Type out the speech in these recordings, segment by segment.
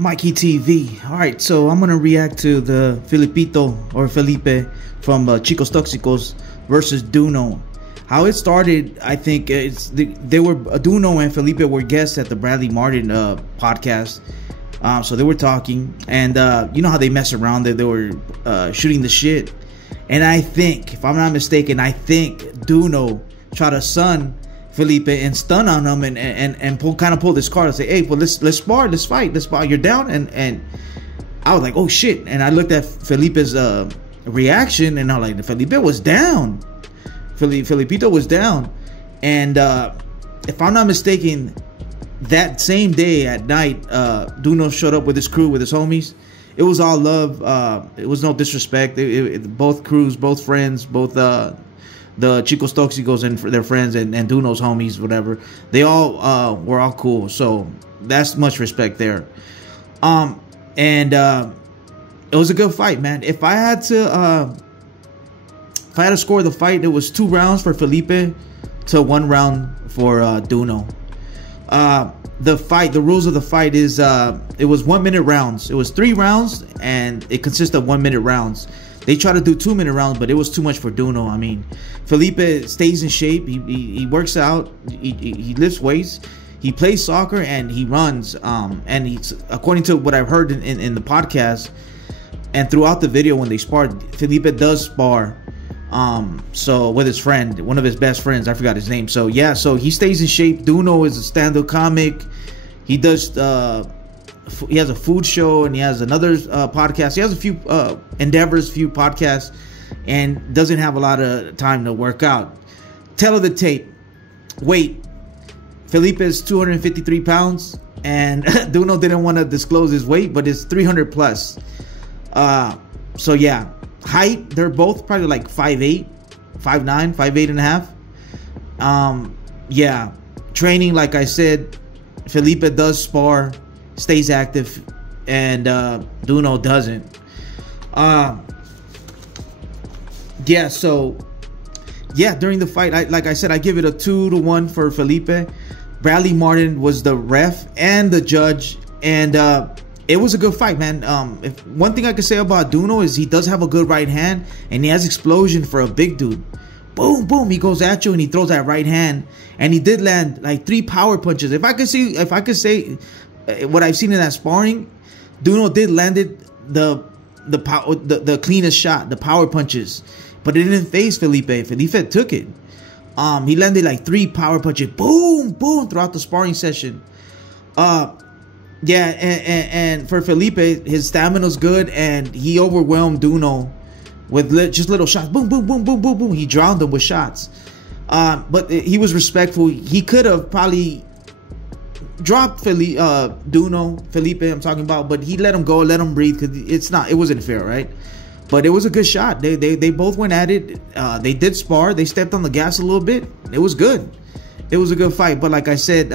Mikey TV. All right, so I'm gonna react to the Felipito or Felipe from Chicos Toxicos versus DoKnow. How it started, I think they were DoKnow and Felipe were guests at the Bradley Martin podcast. So they were talking, and you know how they mess around. They were shooting the shit, and I think, if I'm not mistaken, I think DoKnow tried to sun Felipe and stun on him and kind of pull this card and say, hey, well, let's spar, let's fight, let's spar, you're down. And I was like, oh shit. And I looked at Felipe's reaction, and I was like, Felipe was down. Felipito was down. And if I'm not mistaken, that same day at night, DoKnow showed up with his crew, with his homies. It was all love. It was no disrespect. Both crews, both friends, both the Chicos Toxicos and their friends and DoKnow's homies, whatever. They all were all cool. So that's much respect there. It was a good fight, man. If I had to score the fight, it was 2 rounds for Felipe to 1 round for DoKnow. The rules of the fight is it was 1-minute rounds. It was 3 rounds, and it consists of 1-minute rounds. They try to do 2-minute rounds, but it was too much for DoKnow. I mean, Felipe stays in shape. He works out. He lifts weights. He plays soccer and he runs. And he's, according to what I've heard in the podcast and throughout the video when they sparred, Felipe does spar. So with his friend, one of his best friends, I forgot his name. So yeah, so he stays in shape. DoKnow is a stand-up comic. He does he has a food show, and he has another podcast. He has a few endeavors, few podcasts, and doesn't have a lot of time to work out. Tell of the tape. Weight. Felipe is 253 pounds, and DoKnow didn't want to disclose his weight, but it's 300 plus. So yeah. Height, they're both probably like 5'8", 5'9", 5'8 and a half. Yeah. Training, like I said, Felipe does spar, stays active, and DoKnow doesn't. Yeah, so yeah, during the fight, like I said, I give it a 2-1 for Felipe. Bradley Martin was the ref and the judge, and it was a good fight, man. If one thing I could say about DoKnow is he does have a good right hand, and he has explosion for a big dude. Boom, boom, he goes at you and he throws that right hand, and he did land like 3 power punches. If I could say what I've seen in that sparring, DoKnow did landed the cleanest shot, the power punches, but it didn't phase Felipe. Felipe took it. He landed like 3 power punches, boom, boom, throughout the sparring session. Yeah, and for Felipe, his stamina's good, and he overwhelmed DoKnow with just little shots. Boom, boom, boom, boom, boom, boom. He drowned him with shots. But he was respectful. He could have probably dropped DoKnow, Felipe, I'm talking about, but he let him go, let him breathe, because it wasn't fair, right? But it was a good shot. They both went at it. They did spar. They stepped on the gas a little bit. It was good. It was a good fight. But like I said,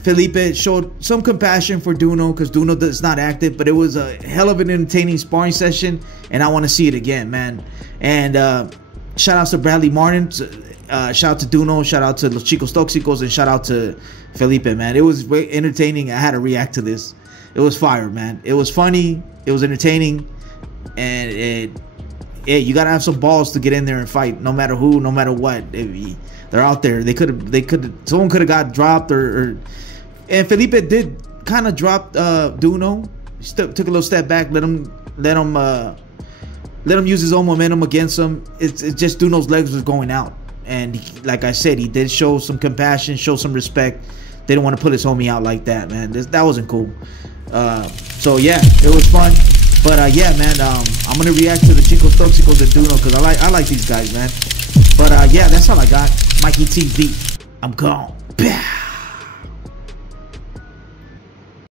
Felipe showed some compassion for DoKnow because DoKnow is not active, but it was a hell of an entertaining sparring session, and I want to see it again, man. And shout out to Bradley Martin, shout out to DoKnow, shout out to Los Chicos Toxicos, and shout out to Felipe, man. It was very entertaining. I had to react to this. It was fire, man. It was funny. It was entertaining, and yeah, you gotta have some balls to get in there and fight, no matter who, no matter what. They're out there. Someone could have got dropped and Felipe did kind of drop DoKnow. Took a little step back, let him use his own momentum against him. It's just DoKnow's legs was going out, and like I said, he did show some compassion, show some respect. Didn't want to put his homie out like that, man. That wasn't cool. So yeah, it was fun. But yeah, man, I'm gonna react to the Chicos Toxicos and DoKnow because I like these guys, man. But yeah, that's all I got. Mikey TV. I'm gone. Bah.